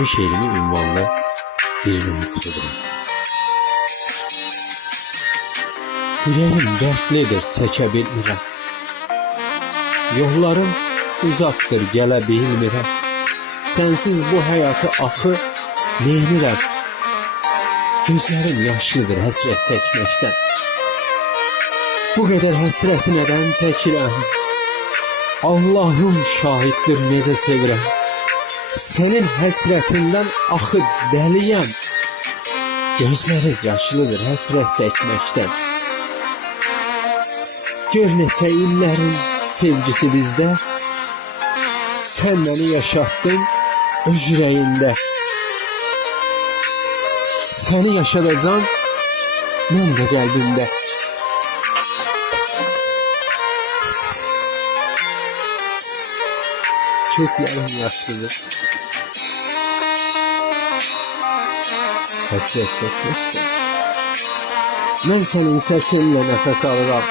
Bu şehrimi ünvanla bir gün istedim. Yüreğim dertlidir, çəkə bilmirəm. Yollarım uzaqdır, gələ bilmirəm. Sənsiz bu həyatı axı neynirəm? Gözlərim yaşlıdır həsrət çəkməkdən. Bu qədər həsrəti nədən çəkirəm? Allahım şahiddir necə sevirəm. Sənin həsrətindən axı dəliyəm. Gözləri yaşlıdır həsrət çəkməkdən. Gör neçə illərin sevgisi bizdə. Sən məni yaşatdın öz ürəyində. Səni yaşadacam mən də qəlbimdə. Gözlərim yaşlıdır. Həsrət çəkmişdim. Mən sənin səsinlə nəfəs alıram.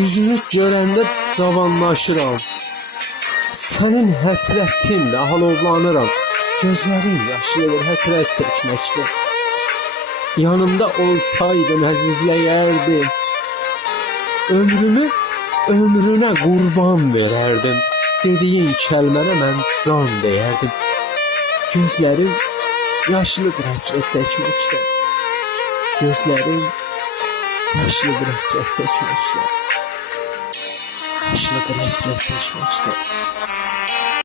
Üzünü görəndə cavanlaşıram. Sənin həsrətinlə alovlanıram. Gözlərim yaşlıdır həsrət çəkməkdə. Yanımda olsaydın əzizləyərdim. Ömrümü ömrünə qurban verərdim. Dediyin kəlmənə mən can deyərdim. Gözlərim yaşlıdır həsrət çəkməkdə. Gözlərim yaşlıdır həsrət çəkməkdə. Yaşlıdır həsrət çəkməkdə.